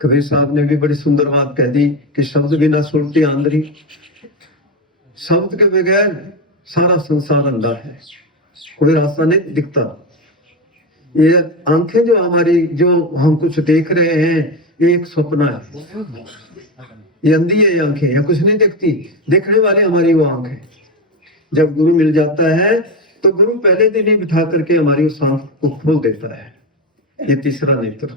कबीर साहब ने भी बड़ी सुंदर बात कह दी कि शब्द बिना सुरती आंधरी, शब्द के बगैर सारा संसार अंधा है, कोई रास्ता नहीं दिखता। ये आंखें जो हमारी, जो हम कुछ देख रहे हैं, ये एक स्वप्न है, ये अंधी है, ये आंखें या कुछ नहीं देखती, देखने वाली हमारी वो आंख है। जब गुरु मिल जाता है तो गुरु पहले दिन ही बिठा करके हमारी उस आंख को खोल देता है, ये तीसरा नेत्र।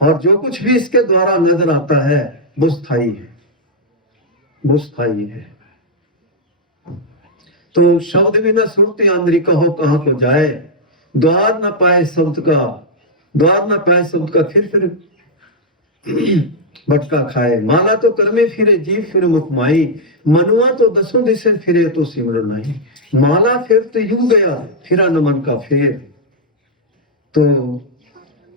और जो कुछ भी इसके द्वारा नजर आता है वो स्थायी है, वो स्थायी है। तो शब्द बिना सुरती आंधरी, कहो कहाँ को जाए, द्वार न पाए शब्द का, द्वार न पाए शब्द का, फिर भटका खाए। माला तो कर्मे फिरे जीव फिर मुखमाई, मनुआ तो दसों दिशे फिरे तो सिमर नहीं। माला फिर तो यूं गया फिरा न मन का फेर। तो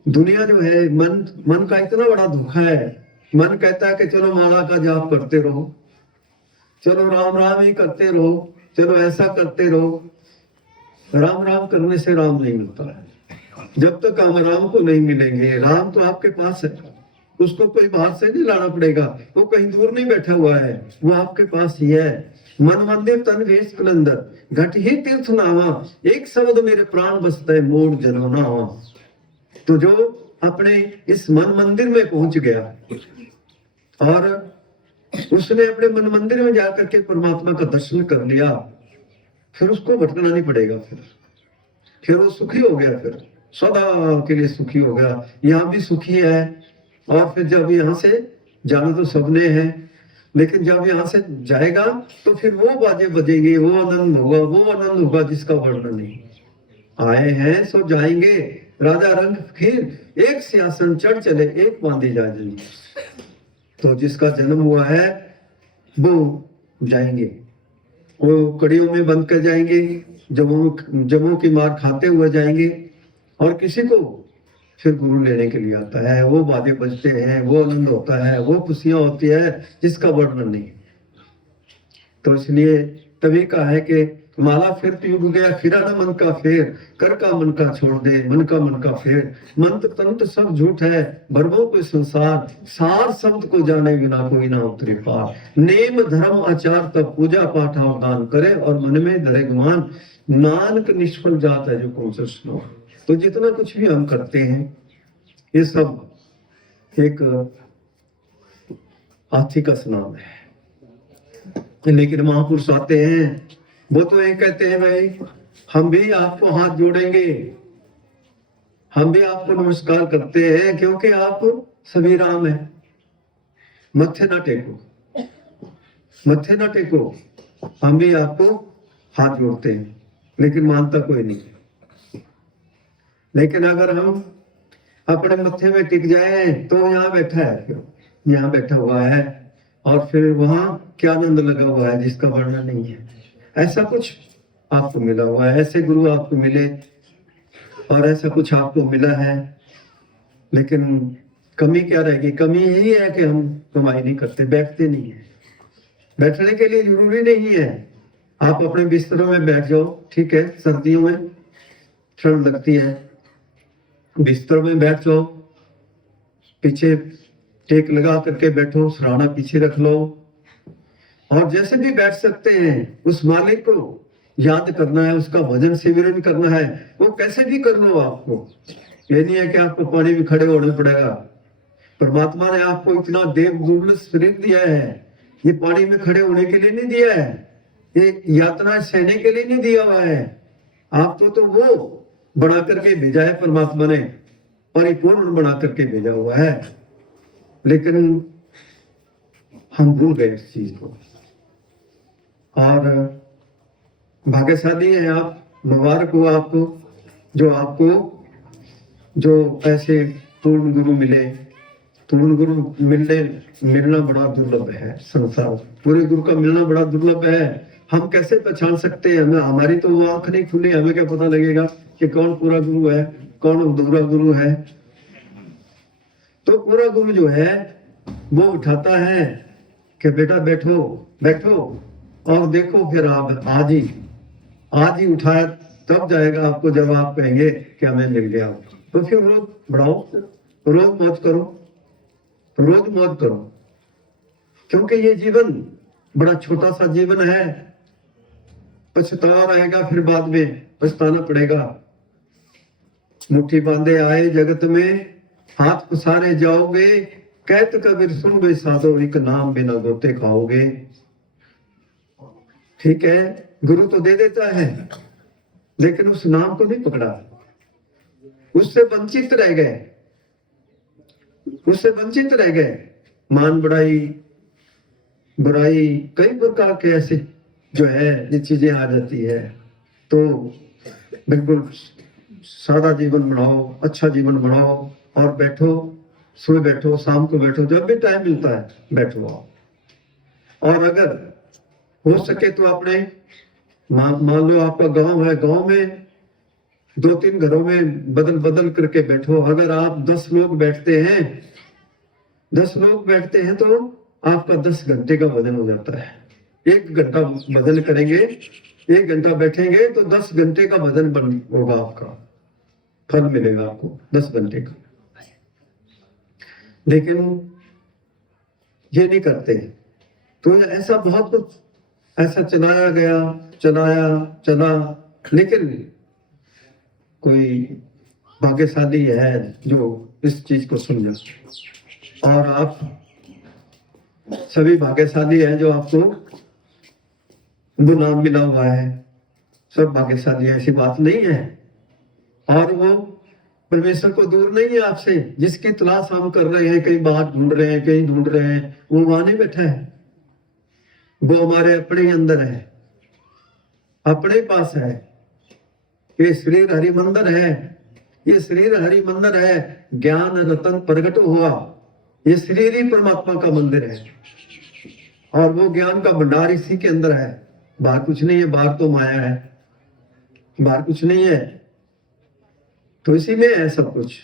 दुनिया जो है, मन का इतना बड़ा धोखा है। मन कहता है कि चलो माला का जाप करते रहो, चलो राम राम ही करते रहो, चलो ऐसा करते रहो। राम राम करने से राम नहीं मिलता है। जब तक हम राम को नहीं मिलेंगे, राम तो आपके पास है, उसको कोई बाहर से नहीं लाना पड़ेगा, वो कहीं दूर नहीं बैठा हुआ है, वो आपके पास ही है। मन मंदिर तन वेश कलंदर, घट ही तीर्थ नावा, एक शब्द मेरे प्राण बसते मोड़ जनोना। तो जो अपने इस मन मंदिर में पहुंच गया और उसने अपने मन मंदिर में जाकर के परमात्मा का दर्शन कर लिया, फिर उसको भटकना नहीं पड़ेगा। फिर वो सुखी हो गया, फिर सदा के लिए सुखी हो गया। यहाँ भी सुखी है, और फिर जब यहाँ से जाना तो सबने है, लेकिन जब यहाँ से जाएगा तो फिर वो बाजे बजेंगे, वो आनंद होगा जिसका वर्णन नहीं। आए हैं सो जाएंगे, राजा रंग फिर एक सिंहासन चढ़ चले, एक बांधी जाए। तो जिसका जन्म हुआ है वो जाएंगे, वो कड़ियों में बंद कर जाएंगे, जमों की मार खाते हुए जाएंगे। और किसी को फिर गुरु लेने के लिए आता है, वो बाजे बजते हैं, वो आनंद होता है, वो खुशियां होती है जिसका वर्णन नहीं। तो इसलिए तभी कहा है कि माला फिर युग गया फिरा न मन का फेर, कर का मन का छोड़ दे मन का फेर। मंत्र तंत्र सब झूठ है, भरमो कोई संसार, सार शब्द को जाने बिना कोई ना उतरे पार। नेम धर्म आचार तब पूजा पाठ और दान करे, और मन में धरे गुमान, नानक निष्फल जाता है जो कौन सा सुनो। तो जितना कुछ भी हम करते हैं ये सब एक हाथी का स्नान है। लेकिन महापुरुष आते हैं, वो तो ये कहते हैं भाई हम भी आपको हाथ जोड़ेंगे, हम भी आपको नमस्कार करते हैं, क्योंकि आप सभी राम है। मत्थे ना टेको, मत्थे ना टेको, हम भी आपको हाथ जोड़ते हैं, लेकिन मानता कोई नहीं। लेकिन अगर हम अपने मत्थे में टिक जाए तो यहाँ बैठा है, यहाँ बैठा हुआ है, और फिर वहां क्या आनंद लगा हुआ है जिसका वर्णन नहीं है। ऐसा कुछ आपको मिला हुआ है, ऐसे गुरु आपको मिले और ऐसा कुछ आपको मिला है। लेकिन कमी क्या रहेगी? कमी यही है कि हम कमाई नहीं करते, बैठते नहीं है। बैठने के लिए जरूरी नहीं है आप अपने बिस्तरों में बैठ जाओ, ठीक है, सर्दियों में ठंड लगती है, बिस्तर में बैठ जाओ, पीछे टेक लगा करके बैठो, सराहना पीछे रख लो, और जैसे भी बैठ सकते हैं उस मालिक को याद करना है, उसका भजन सिमरन करना है, वो कैसे भी कर लो। आपको ये नहीं है कि आपको पानी में खड़े होना पड़ेगा। परमात्मा ने आपको इतना देव दुर्लभ शरीर दिया है, ये पानी में खड़े होने के लिए नहीं दिया है, ये यातना सहने के लिए नहीं दिया हुआ है। आपको तो वो बना करके भेजा है, परमात्मा ने परिपूर्ण बना करके भेजा हुआ है, लेकिन हम भूल गए इस चीज को। और भाग्यशाली है आप, मुबारक हो आपको जो ऐसे पूर्ण गुरु मिले। पूर्ण गुरु मिलना बड़ा दुर्लभ है, संसार पूरे गुरु का मिलना बड़ा दुर्लभ है। हम कैसे पहचान सकते हैं? हमारी तो वो आंख नहीं खुली, हमें क्या पता लगेगा कि कौन पूरा गुरु है, कौन अधूरा गुरु है। तो पूरा गुरु जो है वो उठाता है कि बेटा बैठो बैठो और देखो, फिर आप आज ही उठाया तब जाएगा आपको, जब आप कहेंगे कि हमें मिल गया। तो फिर रोज बढ़ाओ, रोज मौज करो, तो रोज मौज करो, क्योंकि ये जीवन बड़ा छोटा सा जीवन है। पछतावा रहेगा, फिर बाद में पछताना पड़ेगा। मुट्ठी बांधे आए जगत में, हाथ पसारे जाओगे। कहत कबीर सुन बे साधो, एक नाम बिना गोते खाओगे। ठीक है, गुरु तो दे देता है, लेकिन उस नाम को नहीं पकड़ा, उससे वंचित रह गए, उससे वंचित रह गए। मान बढ़ाई, बुराई, कई प्रकार के ऐसे जो है ये चीजें आ जाती है। तो बिल्कुल सादा जीवन बनाओ, अच्छा जीवन बनाओ, और बैठो, सुबह बैठो, शाम को बैठो, जब भी टाइम मिलता है बैठो आओ। और अगर हो सके तो अपने मान लो आपका गांव है, गांव में 2-3 घरों में बदल बदल करके बैठो। अगर आप 10 लोग बैठते हैं, 10 लोग बैठते हैं तो आपका 10 घंटे का वजन हो जाता है। 1 घंटा वजन करेंगे, 1 घंटा बैठेंगे तो 10 घंटे का वजन बन होगा, आपका फल मिलेगा आपको 10 घंटे का। लेकिन ये नहीं करते, तो ऐसा बहुत कुछ ऐसा चलाया गया, चला, लेकिन कोई भाग्यशाली है जो इस चीज को समझे। और आप सभी भाग्यशाली हैं जो आपको वो नाम मिला हुआ है, सब भाग्यशाली है, ऐसी बात नहीं है। और वो परमेश्वर को दूर नहीं है आपसे। जिसकी तलाश हम कर रहे हैं, कहीं बाहर ढूंढ रहे हैं, कहीं ढूंढ रहे हैं, वो वहां नहीं बैठा है, वो हमारे अपने ही अंदर है, अपने पास है। ये शरीर हरि मंदिर है, ये शरीर हरि मंदिर है। ज्ञान रतन प्रगट हुआ, ये शरीर ही परमात्मा का मंदिर है, और वो ज्ञान का भंडार इसी के अंदर है। बाहर कुछ नहीं है, बाहर तो माया है, बाहर कुछ नहीं है, तो इसी में है सब कुछ।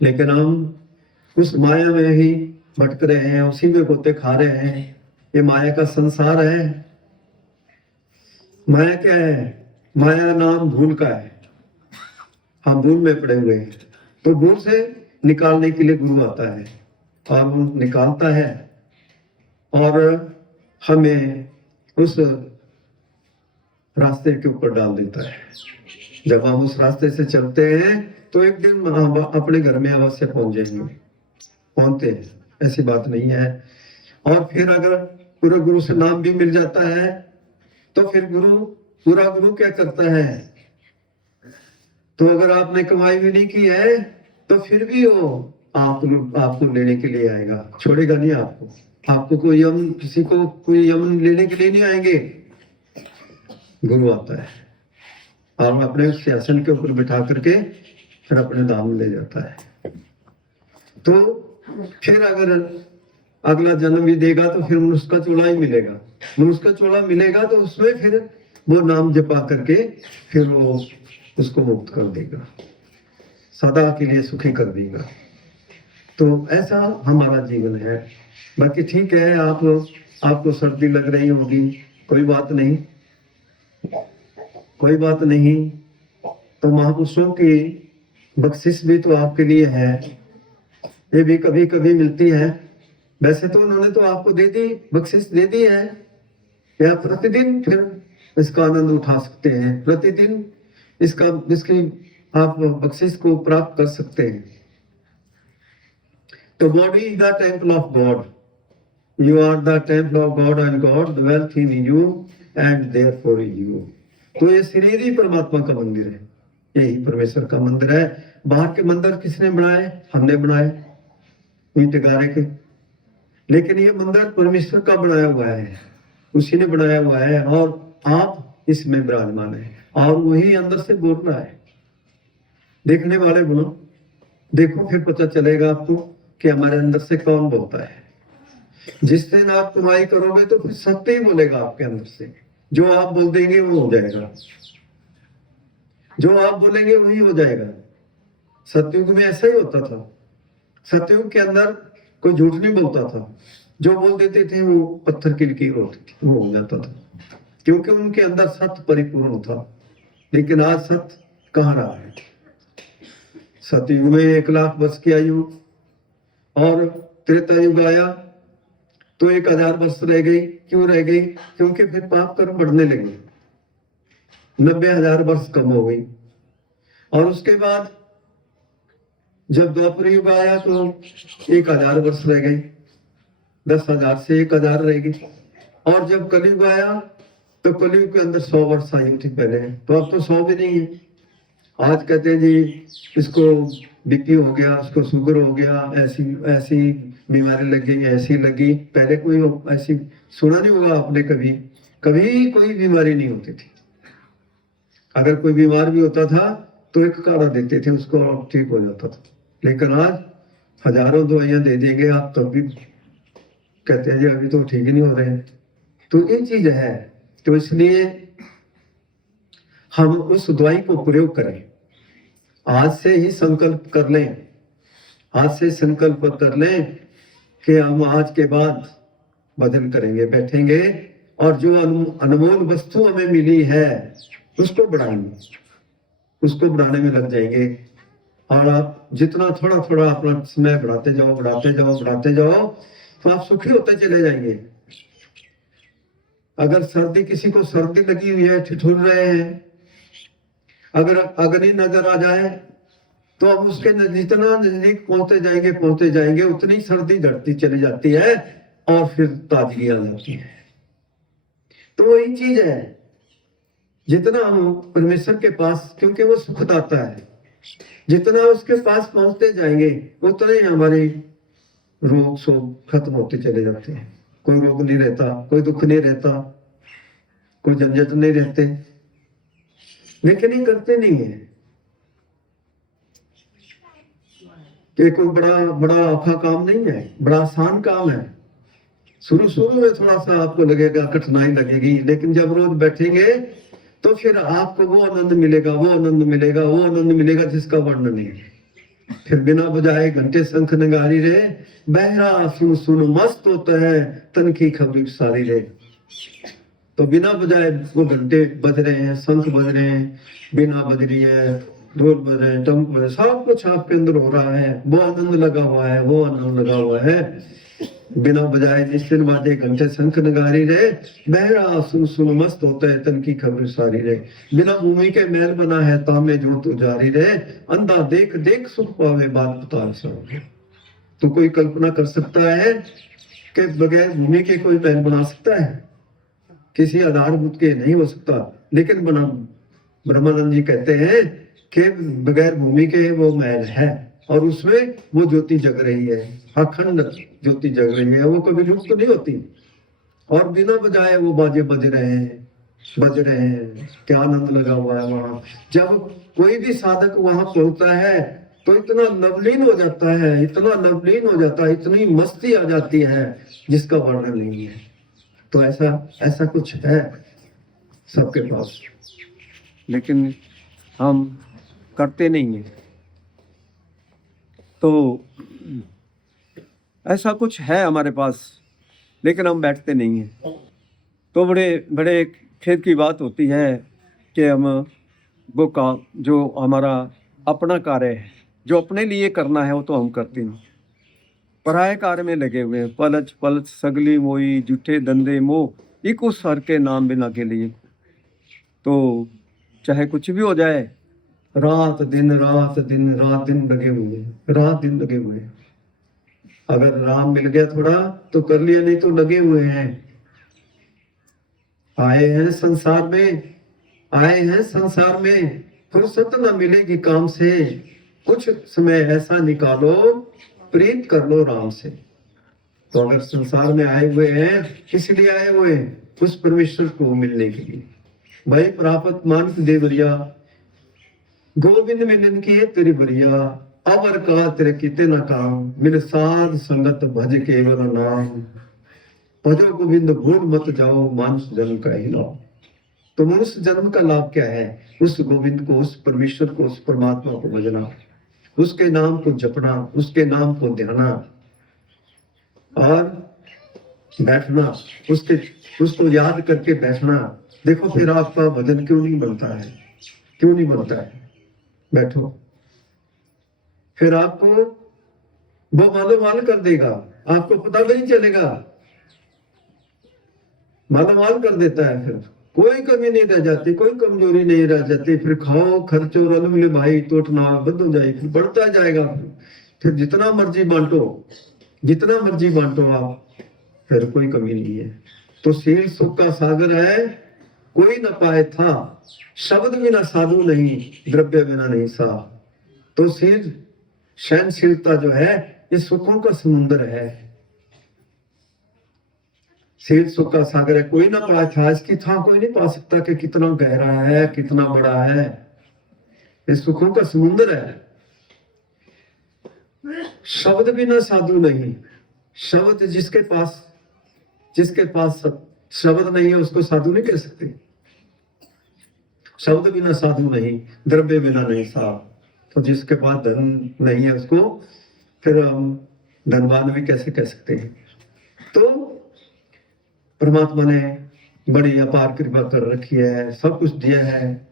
लेकिन हम उस माया में ही भटक रहे हैं, उसी में गोते खा रहे हैं। ये माया का संसार है। माया क्या है? माया नाम भूल का है। हम भूल में पड़े हुए हैं, तो भूल से निकालने के लिए गुरु आता है, और वो निकालता है और हमें उस रास्ते के ऊपर डाल देता है। जब हम उस रास्ते से चलते हैं तो एक दिन हम अपने घर में अवश्य पहुंच जाएंगे, पहुंचते हैं, ऐसी बात नहीं है। और फिर अगर पूरा गुरु से नाम भी मिल जाता है तो फिर पूरा गुरु क्या करता है? तो अगर आपने कमाई भी नहीं की है तो फिर भी वो आपको लेने के लिए आएगा, छोड़ेगा नहीं आपको। आपको कोई यमन, किसी को कोई यमन लेने के लिए नहीं आएंगे। गुरु आता है और अपने सिंहासन के ऊपर बिठा करके फिर अपने धाम में ले जाता है। तो फिर अगर अगला जन्म भी देगा तो फिर मनुष्य का चोला ही मिलेगा। मनुष्य का चोला मिलेगा तो उसमें फिर वो नाम जपा करके फिर वो उसको मुक्त कर देगा, सदा के लिए सुखी कर देगा। तो ऐसा हमारा जीवन है। बाकी ठीक है, आपको सर्दी लग रही होगी, कोई बात नहीं, कोई बात नहीं। तो महापुरुषों की बख्शिश भी तो आपके लिए है, ये भी कभी कभी मिलती है। वैसे तो उन्होंने तो आपको दे दी, बख्शिश दे दी है, या प्रतिदिन फिर इसका आनंद उठा सकते हैं, प्रतिदिन इसकी आप बख्शिश को प्राप्त कर सकते हैं। तो body is the temple of God, you are the temple of God and God dwelleth in you and therefore you. तो ये शरीर ही परमात्मा का मंदिर है, यही परमेश्वर का मंदिर है। बाहर के मंदिर किसने बनाए? हमने बनाए, ईंट गारे के। लेकिन ये मंदिर परमेश्वर का बनाया हुआ है, उसी ने बनाया हुआ है, और आप इसमें विराजमान है, और वही अंदर से बोल रहा है। देखने वाले बोलो, देखो, फिर पता चलेगा आपको कि हमारे अंदर से कौन बोलता है। जिस दिन आप कमाई करोगे तो फिर सत्य ही बोलेगा आपके अंदर से, जो आप बोल देंगे वो हो जाएगा, जो आप बोलेंगे वही हो जाएगा। सतयुग में ऐसा ही होता था। सतयुग के अंदर कोई झूठ नहीं बोलता था, जो बोल देते थे वो पत्थर की लकीर होती थी, वो हो जाता था, क्योंकि उनके अंदर सत्य परिपूर्ण था। लेकिन आज सत्य कहाँ रहा है? सतयुग में 1 लाख वर्ष की आयु और त्रेता युग आया तो 1000 वर्ष रह गई। क्यों रह गई? क्योंकि फिर पाप कर्म बढ़ने लगे, 90,000 वर्ष कम हो गई। और उसके बाद जब द्वापर युग आया तो 1000 वर्ष रह गई, 10,000 से 1000 रह गई। और जब कलयुग आया तो कलयुग के अंदर 100 वर्ष आयु थी पहले, तो अब तो 100 भी नहीं है। आज कहते हैं जी इसको बीपी हो गया, उसको शुगर हो गया, ऐसी ऐसी बीमारी लग गई, ऐसी लगी। पहले कोई ऐसी सुना नहीं होगा आपने, कभी कभी कोई बीमारी नहीं होती थी। अगर कोई बीमार भी होता था तो एक काढ़ा देते थे उसको और ठीक हो जाता था। लेकिन आज हजारों दवाइयां दे देंगे आप, तब भी कहते हैं जी अभी तो ठीक ही नहीं हो रहे हैं। तो ये चीज है। तो इसलिए हम उस दवाई को प्रयोग करें। आज से ही संकल्प कर लें, आज से संकल्प कर लें कि हम आज के बाद भजन करेंगे, बैठेंगे और जो अनमोल वस्तु हमें मिली है उसको बढ़ाएंगे, उसको बढ़ाने में लग जाएंगे। और आप जितना थोड़ा थोड़ा अपना समय बढ़ाते जाओ, बढ़ाते जाओ, बढ़ाते जाओ, तो आप सुखी होते चले जाएंगे। अगर सर्दी, किसी को सर्दी लगी हुई है, ठिठुर रहे हैं, अगर अग्नि नजर आ जाए तो अब उसके जितना नजदीक पहुंचते जाएंगे उतनी सर्दी घटती चली जाती है और फिर ताजगी आ जाती है। तो वही चीज है, जितना हम परमेश्वर के पास, क्योंकि वो सुखदाता है, जितना उसके पास पहुंचते जाएंगे उतने ही हमारे रोग शोक खत्म होते चले जाते हैं। कोई रोग नहीं रहता, कोई दुख नहीं रहता, कोई झंझट नहीं रहते। लेकिन ये करते नहीं है कि कोई बड़ा औखा काम नहीं है, बड़ा आसान काम है। शुरू में थोड़ा सा आपको लगेगा, कठिनाई लगेगी, लेकिन जब रोज बैठेंगे तो फिर आपको वो आनंद मिलेगा, वो आनंद मिलेगा, वो आनंद मिलेगा जिसका वर्णन नहीं है। फिर बिना बजाए घंटे शंख नगारी रे, बहरा सुन सुन मस्त होता है, तन की खबरी सारी रे। तो बिना बजाए वो घंटे बज रहे हैं, शंख बज रहे हैं, बिना बज रही है, ढोल बज रहे हैं, टंक बज रहे हैं, सब कुछ आपके अंदर हो रहा है, वो आनंद लगा हुआ है, वो आनंद लगा हुआ है। बिना बजाए निश्चित बाटे घंटे शंख नगारी रे, बहरा सुन सुन मस्त होता है, तन की खबर सारी रे। बिना भूमि के महल बना है, तामे जोत उजारी रे, अंधा देख देख सुख पावे, बात बता सब। तो कोई कल्पना कर सकता है कि बगैर भूमि के कोई महल बना सकता है? किसी आधारभूत के नहीं हो सकता। लेकिन ब्रह्मानंद जी कहते हैं कि बगैर भूमि के वो महल है और उसमें वो ज्योति जग रही है, अखंड ज्योति जग रही है, वो कभी लुप्त नहीं होती। और बिना बजाए वो बाजे बज रहे हैं, क्या आनंद लगा हुआ है वहां। जब कोई भी साधक वहां पहुंचता है तो इतना लवलीन हो जाता है, इतना लवलीन हो जाता है, इतनी मस्ती आ जाती है जिसका वर्णन नहीं है। तो ऐसा कुछ है सबके पास, लेकिन हम करते नहीं हैं। तो ऐसा कुछ है हमारे पास, लेकिन हम बैठते नहीं हैं। तो बड़े खेद की बात होती है कि हम वो काम, जो हमारा अपना कार्य है, जो अपने लिए करना है, वो तो हम करते नहीं, पराये कार्य में लगे हुए हैं। पलच पलच सगली मोई, जूठे धंधे मोह, एक उस सर के नाम बिना के लिए। तो चाहे कुछ भी हो जाए, रात दिन लगे हुए हैं, रात दिन लगे हुए हैं। अगर राम मिल गया थोड़ा तो कर लिया, नहीं तो लगे हुए हैं। आए हैं संसार में, फुर्सत न मिलेगी काम से, कुछ समय ऐसा निकालो, प्रीत कर लो राम से। तो अगर संसार में आए हुए हैं, किस लिए आए हुए हैं? उस परमेश्वर को मिलने के लिए। भाई प्राप्त मानक देवरिया, गोविंद मिलन किए तेरी बरिया, अवर का तेरे किते न काम, मिल साध संगत भज केवल नाम, भजो गोविंद भूल मत जाओ, मानुष जन्म का ही लाभ। तो मनुष्य जन्म का लाभ क्या है? उस गोविंद को, उस परमेश्वर को, उस परमात्मा को भजना, उसके नाम को जपना, उसके नाम को ध्याना और बैठना, उसको याद करके बैठना। देखो फिर आपका भजन क्यों नहीं बनता है, बैठो। फिर आपको वो मालो माल कर देगा, आपको पता भी नहीं चलेगा, मालो माल कर देता है। फिर कोई कमी नहीं रह जाती, कोई कमजोरी नहीं रह जाती। फिर खाओ खर्चो रल मिले भाई तो उठना बंद हो जाए, फिर बढ़ता जाएगा। फिर जितना मर्जी बांटो, जितना मर्जी बांटो आप, फिर कोई कमी नहीं है। तो शील सुख का सागर है, कोई न पाए था, शब्द बिना साधु नहीं, द्रव्य बिना नहीं सा। तो शील सहनशीलता जो है ये सुखों का समुद्र है, शील सुख का सागर है, कोई ना पाया था, इसकी था कोई नहीं पा सकता कि कितना गहरा है, कितना बड़ा है। ये सुखों का समुद्र है। शब्द बिना साधु नहीं, शब्द जिसके पास शब्द नहीं है उसको साधु नहीं कह सकते। शब्द बिना साधु नहीं, द्रव्य बिना नहीं सा। तो जिसके पास धन नहीं है उसको फिर हम धनवान भी कैसे कह सकते हैं। तो परमात्मा ने बड़ी अपार कृपा कर रखी है, सब कुछ दिया है,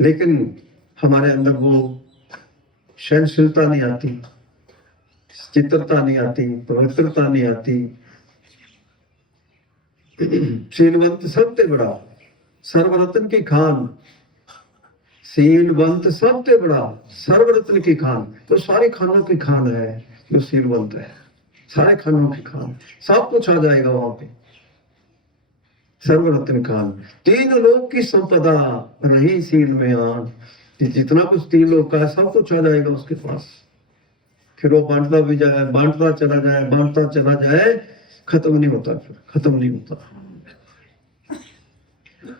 लेकिन हमारे अंदर वो सहनशीलता नहीं आती, चित्रता नहीं आती, पवित्रता नहीं आती। शीलवंत सबसे बड़ा, सर्वरत्न की खान, शीलवंत सबसे बड़ा, सर्वरत्न की खान। तो सारे खानों की खान है जो शीलवंत है, सारे खानों की खान, सब कुछ आ जाएगा वहां पे। सर्वरत्न खान, तीन लोक की संपदा रही शील में आन। जितना कुछ तीन लोक का है सब कुछ आ जाएगा उसके पास। फिर वो बांटता भी जाए, बांटता चला जाए, बांटता चला जाए, खत्म नहीं होता, फिर खत्म नहीं होता।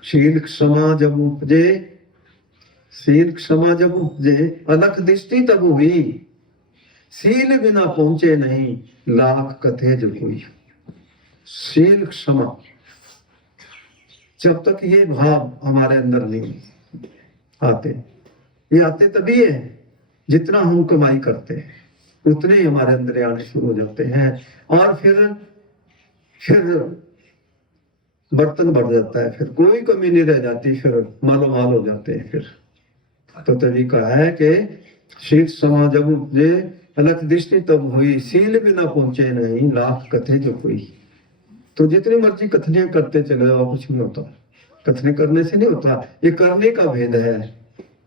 शील क्षमा जब उपजे, शील क्षमा जब उपजे, अलख दृष्टि तब हुई। शील बिना पहुंचे नहीं, लाख कथे जो हुई। शील क्षमा, जब तक ये भाव हमारे अंदर नहीं आते, ये आते तभी है जितना हम कमाई करते हैं उतने ही हमारे अंदर आने शुरू हो जाते हैं, और फिर बर्तन बढ़ जाता है, फिर कोई कमी नहीं रह जाती, फिर मालो माल हो जाते हैं। फिर तो तभी कहा है कि शील क्षमा जब उपजे, अलख दृष्टि तब हुई। शील बिना पहुंचे नहीं, लाख कथे जो हुई। तो जितनी मर्जी कथनियां करते चले जाओ, कुछ नहीं होता। कथनी करने से नहीं होता, ये करने का भेद है,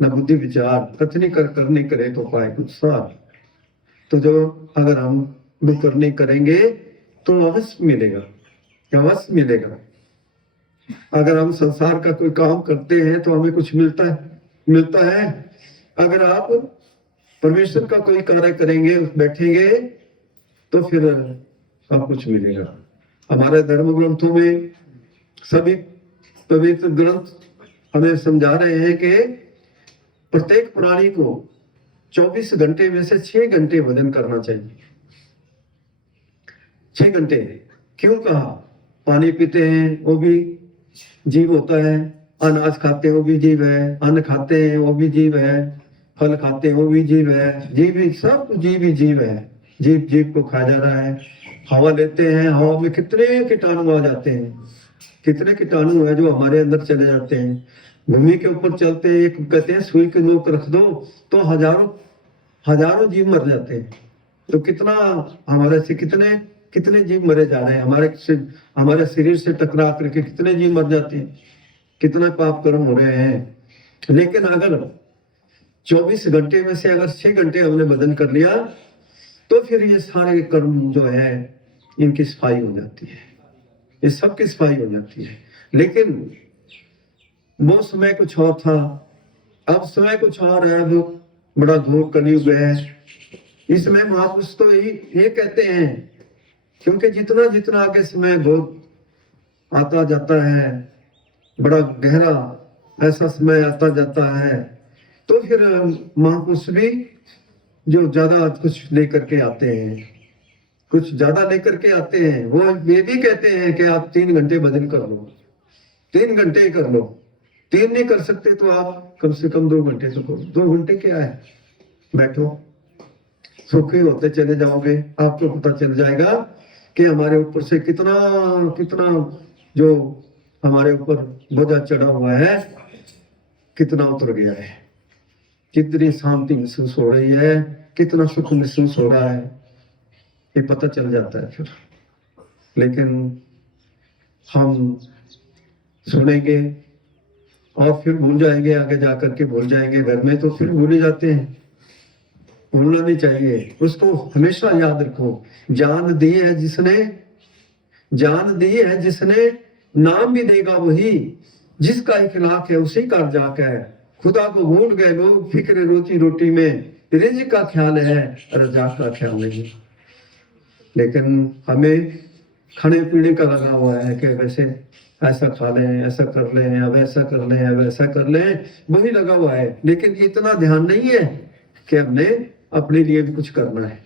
न बुद्धि विचार। कथनी करने करे तो पाए कुछ सार। तो जब अगर हम वो करने करेंगे तो अवश्य मिलेगा, अवश्य मिलेगा। अगर हम संसार का कोई काम करते हैं तो हमें कुछ मिलता है। अगर आप परमेश्वर का कोई कार्य करेंगे, बैठेंगे, तो फिर सब कुछ मिलेगा। हमारे धर्म ग्रंथों में सभी पवित्र ग्रंथ हमें समझा रहे हैं कि प्रत्येक प्राणी को 24 घंटे में से 6 घंटे भजन करना चाहिए। 6 घंटे क्यों कहा? पानी पीते हैं वो भी जीव होता है, अनाज खाते हैं वो भी जीव है, अन्न खाते हैं वो भी जीव है, फल खाते हैं वो भी जीव है, जीव ही सब जीव ही जीव है। जीव को खा जा रहा है। हवा लेते हैं, हवा में कितने कीटाणु आ जाते हैं, कितने कीटाणु है जो हमारे अंदर चले जाते हैं। भूमि के ऊपर चलते हैं, एक कहते हैं सुई के नोक रख दो तो हजारों जीव मर जाते हैं। तो कितना हमारे से कितने जीव मरे जा रहे हैं, हमारे शरीर से टकरा करके कितने जीव मर जाते हैं, कितना पाप कर्म हो रहे हैं। लेकिन अगर 24 घंटे में से अगर 6 घंटे हमने भजन कर लिया तो फिर ये सारे कर्म जो है इनकी सफाई हो जाती है, ये सब की सफाई हो जाती है। लेकिन वो समय कुछ और था, अब समय कुछ और है। वो बड़ा घोर कलयुग है। इसमें महापुरुष तो ये कहते हैं, क्योंकि जितना जितना आगे समय घोर आता जाता है, बड़ा गहरा ऐसा समय आता जाता है, तो फिर महापुरुष भी जो ज्यादा कुछ लेकर के आते हैं, कुछ ज्यादा लेकर के आते हैं, वो ये भी कहते हैं कि आप 3 घंटे भजन कर लो, 3 घंटे ही कर लो। 3 नहीं कर सकते तो आप कम से कम 2 घंटे तो करो। 2 घंटे क्या है, बैठो, सुखी होते चले जाओगे। आपको पता चल जाएगा कि हमारे ऊपर से कितना जो हमारे ऊपर बोझा चढ़ा हुआ है कितना उतर गया है, कितनी शांति महसूस हो रही है, कितना सुख महसूस हो रहा है। ये पता चल जाता है फिर। लेकिन हम सुनेंगे और फिर भूल जाएंगे, आगे जाकर के भूल जाएंगे। घर में तो फिर भूल ही जाते हैं, भूलना नहीं चाहिए। उसको हमेशा याद रखो, जान दी है जिसने, जान दी है जिसने, नाम भी देगा वही, जिसका इखलाक है उसी का रजाक है। खुदा को भूल गए लोग फिक्र रोजी रोटी में, रिज़्क़ का ख्याल है रजाक का ख्याल नहीं। लेकिन हमें खाने पीने का लगा हुआ है कि वैसे ऐसा खा लें, ऐसा कर लें, अब ऐसा कर लें, अब ऐसा कर लें, वही लगा हुआ है। लेकिन इतना ध्यान नहीं है कि हमने अपने लिए भी कुछ करना है,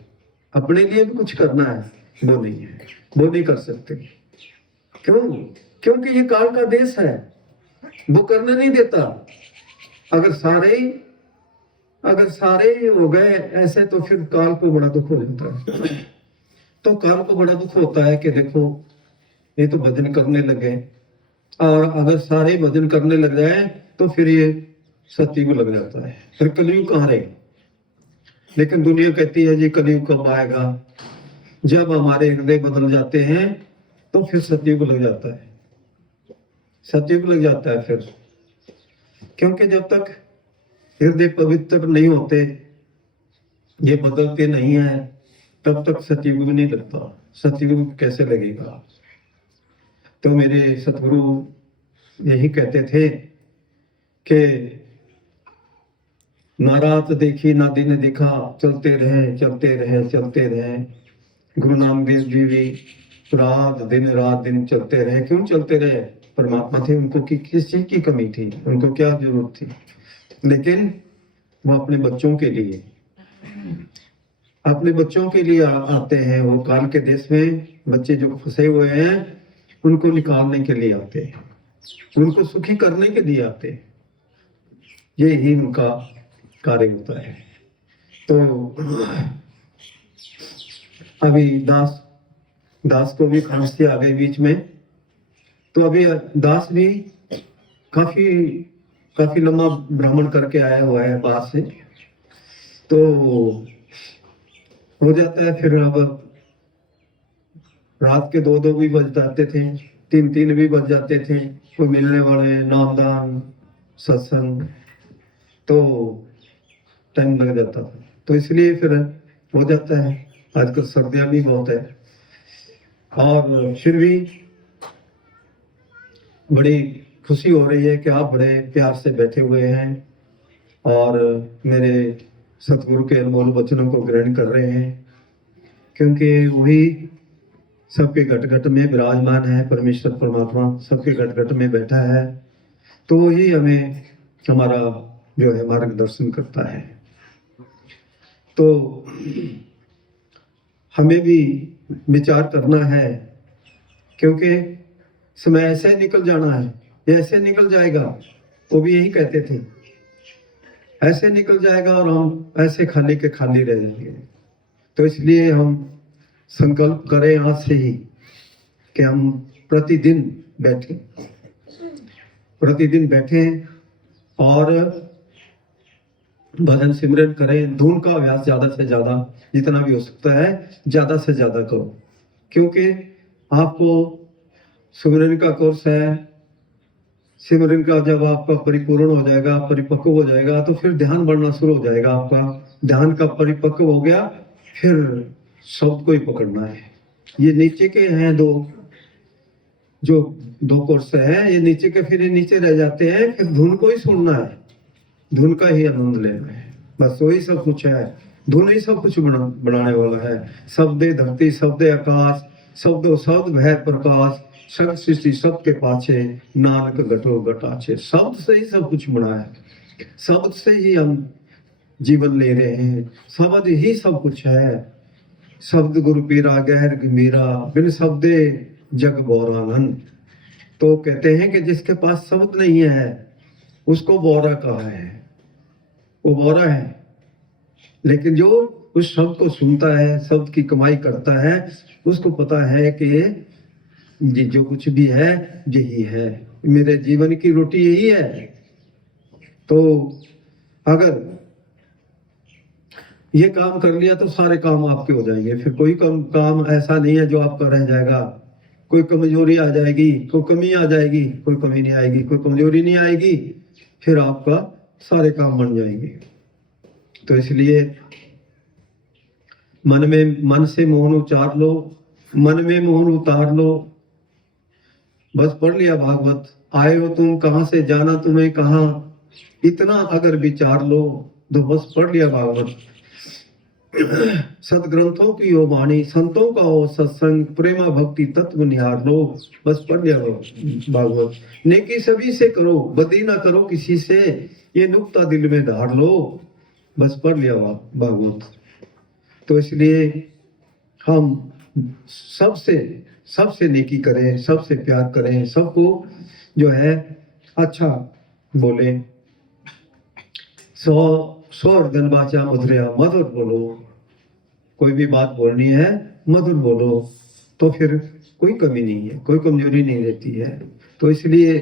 अपने लिए भी कुछ करना है, वो नहीं है, वो नहीं कर सकते। क्यों? क्योंकि ये काल का देश है, वो करने नहीं देता। अगर सारे हो गए ऐसे तो फिर काल को बड़ा दुख हो जाता है। तो काल को बड़ा दुख होता है कि देखो ये तो भजन करने लगे, और अगर सारे भजन करने लग जाए तो फिर ये सतयुग लग जाता है, फिर कलयुग कहाँ रहे। लेकिन दुनिया कहती है जी कलयुग कब आएगा? जब हमारे हृदय बदल जाते हैं तो फिर सतयुग लग जाता है, सतयुग लग जाता है फिर। क्योंकि जब तक हृदय पवित्र नहीं होते, ये बदलते नहीं है, तब तक सतयुग भी नहीं लगता। सतयुग कैसे लगेगा? तो मेरे सतगुरु यही कहते थे कि ना रात देखी ना दिन दिखा, चलते रहे चलते रहे चलते रहे। गुरु नानक देव जी भी रात दिन चलते रहे। क्यों चलते रहे? परमात्मा थे, उनको किस चीज की कमी थी, उनको क्या जरूरत थी? लेकिन वो अपने बच्चों के लिए, अपने बच्चों के लिए आते हैं। वो काल के देश में बच्चे जो फंसे हुए हैं उनको निकालने के लिए आते हैं, उनको सुखी करने के लिए आते हैं। ये ही उनका कार्य होता है। तो अभी दास को भी खांसी आ गई बीच में, तो अभी दास भी काफी लंबा भ्रमण करके आया हुआ है बाहर से, तो हो जाता है फिर। अब रात के 2 भी बज जाते थे, 3 भी बज जाते थे, कोई मिलने वाले, नामदान, सत्संग, तो टाइम लग जाता था। तो इसलिए फिर हो जाता है। आजकल सर्दियां भी बहुत है, और फिर भी बड़ी खुशी हो रही है कि आप बड़े प्यार से बैठे हुए हैं और मेरे सतगुरु के अनमोल वचनों को ग्रहण कर रहे हैं। क्योंकि वही सबके घट घट में विराजमान है, परमेश्वर परमात्मा सबके घट घट में बैठा है, तो वही हमें हमारा जो है मार्गदर्शन करता है। तो हमें भी विचार करना है, क्योंकि समय ऐसे निकल जाना है, ऐसे निकल जाएगा। वो भी यही कहते थे, ऐसे निकल जाएगा और हम ऐसे खाली के खाली रह जाएंगे। तो इसलिए हम संकल्प करें आज से ही कि हम प्रतिदिन बैठें और भजन सिमरन करें। धुन का अभ्यास ज्यादा से ज्यादा, जितना भी हो सकता है ज्यादा से ज्यादा करो। क्योंकि आपको सिमरन का कोर्स है, सिमरन का जब आपका परिपूर्ण हो जाएगा, परिपक्व हो जाएगा, तो फिर ध्यान बढ़ना शुरू हो जाएगा। आपका ध्यान का परिपक्व हो गया, फिर शब्द को ही पकड़ना है। ये नीचे के हैं जो 2 कोर्स है, ये नीचे के, फिर ये नीचे रह जाते हैं। फिर धुन को ही सुनना है, धुन का ही आनंद लेना है, बस वही सब कुछ है। धुन ही सब कुछ बनाने वाला है। शब्दे धरती शब्दे आकाश, शब्दो शब्द भय प्रकाश, सब सृष्टि सब के पाछे, नानक घटो घटाचे। शब्द से ही सब कुछ बना है, शब्द से ही हम जीवन ले रहे हैं, शब्द ही सब कुछ है। शब्द गुरु पीरा गहर गंभीरा, बिन शब्दे जग बोरानन। तो कहते हैं कि जिसके पास शब्द नहीं है उसको बोरा कहा है, वो बोरा है। लेकिन जो उस शब्द को सुनता है, शब्द की कमाई करता है, उसको पता है कि जो कुछ भी है यही है, मेरे जीवन की रोटी यही है। तो अगर ये काम कर लिया तो सारे काम आपके हो जाएंगे। फिर कोई काम ऐसा नहीं है जो आपका रह जाएगा। कोई कमजोरी आ जाएगी, कोई कमी आ जाएगी, कोई कमी नहीं आएगी, कोई कमजोरी नहीं आएगी, फिर आपका सारे काम बन जाएंगे। तो इसलिए मन से मोहन उचार लो, मन में मोहन उतार लो। बस पढ़ लिया भागवत, आए हो तुम कहां से, जाना तुम्हें कहां, इतना अगर विचार लो तो बस पढ़ लिया भागवत। सदग्रंथों की ओ वाणी, संतों का ओ सत्संग, प्रेमा भक्ति तत्व निहार लो। बस पढ़ लिया भागवत। नेकी सभी से करो, बदी ना करो किसी से, ये नुक्ता दिल में धार लो। बस पढ़ लिया भागवत। तो इसलिए हम सबसे नेकी करें, सबसे प्यार करें, सबको जो है अच्छा बोले। स्वर्धन वाचा मधुरया, मधुर बोलो। कोई भी बात बोलनी है मधुर बोलो, तो फिर कोई कमी नहीं है, कोई कमजोरी नहीं रहती है। तो इसलिए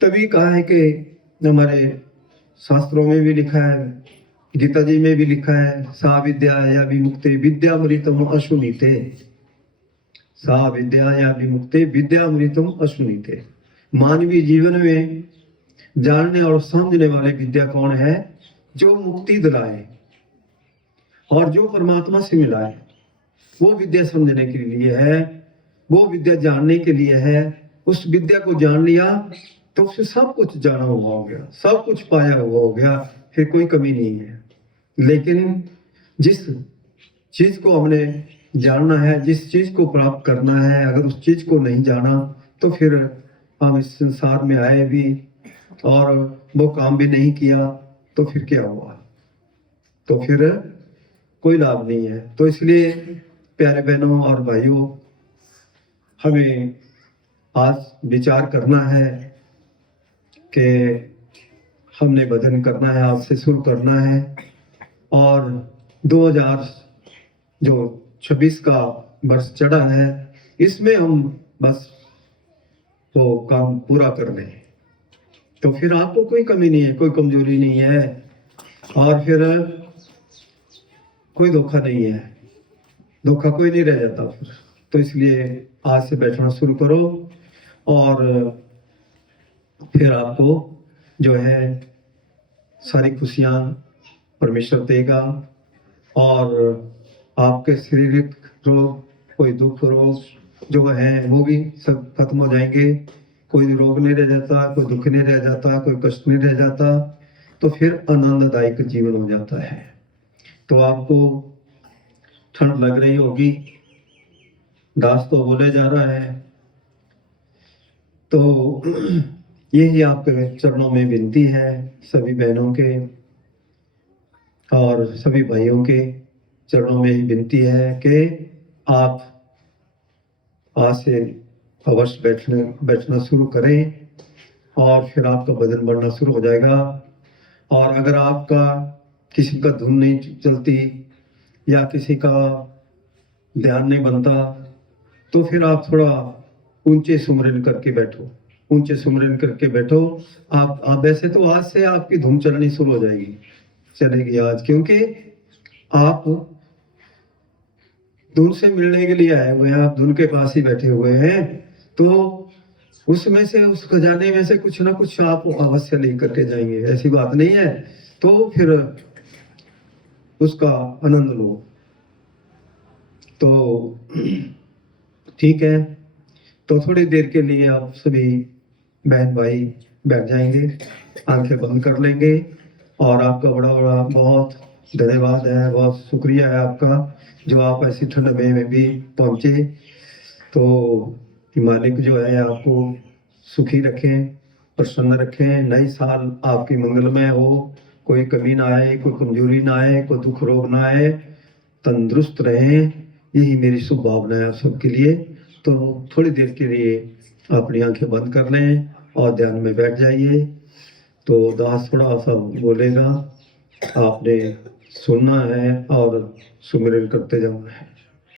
तभी कहा है कि हमारे शास्त्रों में भी लिखा है, गीता जी में भी लिखा है, सा विद्या या विमुक्ते विद्यामृतम अशुनीते। सा विद्या या विमुक्ते विद्यामृतम अशुनीते। मानवीय जीवन में जानने और समझने वाले विद्या कौन है? जो मुक्ति दिलाए और जो परमात्मा से मिलाए। वो विद्या समझने के लिए है, वो विद्या जानने के लिए है। उस विद्या को जान लिया तो उससे सब कुछ जाना हुआ हो गया, सब कुछ पाया हुआ हो गया, फिर कोई कमी नहीं है। लेकिन जिस चीज को हमने जानना है, जिस चीज को प्राप्त करना है, अगर उस चीज को नहीं जाना तो फिर हम इस संसार में आए भी और वो काम भी नहीं किया तो फिर क्या हुआ? तो फिर कोई लाभ नहीं है। तो इसलिए प्यारे बहनों और भाइयों, हमें आज विचार करना है कि हमने भजन करना है, आज से शुरू करना है। और 2026 का वर्ष चढ़ा है, इसमें हम बस वो काम पूरा कर लें। तो फिर आपको कोई कमी नहीं है, कोई कमजोरी नहीं है, और फिर कोई धोखा नहीं है, धोखा कोई नहीं रह जाता फिर। तो इसलिए आज से बैठना शुरू करो और फिर आपको जो है सारी खुशियां परमेश्वर देगा। और आपके शारीरिक रोग, कोई दुख रोग जो है वो भी सब खत्म हो जाएंगे। कोई रोग नहीं रह जाता, कोई दुख नहीं रह जाता, कोई कष्ट नहीं रह जाता। तो फिर आनंददायक जीवन हो जाता है। तो आपको ठंड लग रही होगी, दास तो बोले जा रहा है, तो यही आपके चरणों में विनती है, सभी बहनों के और सभी भाइयों के चरणों में ही विनती है कि आप आज से अवश्य बैठना शुरू करें और फिर आपका वजन बढ़ना शुरू हो जाएगा। और अगर आपका किसी का धुन नहीं चलती या किसी का ध्यान नहीं बनता तो फिर आप थोड़ा ऊंचे सुमरन करके बैठो, ऊंचे सुमरन करके बैठो। आप वैसे तो आज से आपकी धुन चलनी शुरू हो जाएगी, चलेगी आज, क्योंकि आप धुन से मिलने के लिए आए हुए हैं, आप धुन के पास ही बैठे हुए हैं। तो उसमें से, उस खजाने में से कुछ ना कुछ आप अवश्य लेकर के जाएंगे, ऐसी बात नहीं है। तो फिर उसका आनंद लो। तो ठीक है, तो थोड़ी देर के लिए आप सभी बहन भाई बैठ जाएंगे, आंखें बंद कर लेंगे। और आपका बड़ा बड़ा बहुत धन्यवाद है, बहुत शुक्रिया है आपका, जो आप ऐसी ठंड में भी पहुंचे। तो मालिक जो है आपको सुखी रखें, प्रसन्न रखें। नई साल आपकी मंगलमय हो, कोई कमी ना आए, कोई कमजोरी ना आए, कोई दुख रोग ना आए, तंदुरुस्त रहें, यही मेरी शुभ भावना है आप सबके लिए। तो थोड़ी देर के लिए अपनी आंखें बंद कर लें और ध्यान में बैठ जाइए। तो दास थोड़ा सा बोलेगा, आपने सुनना है और सुमिरन करते जाना है।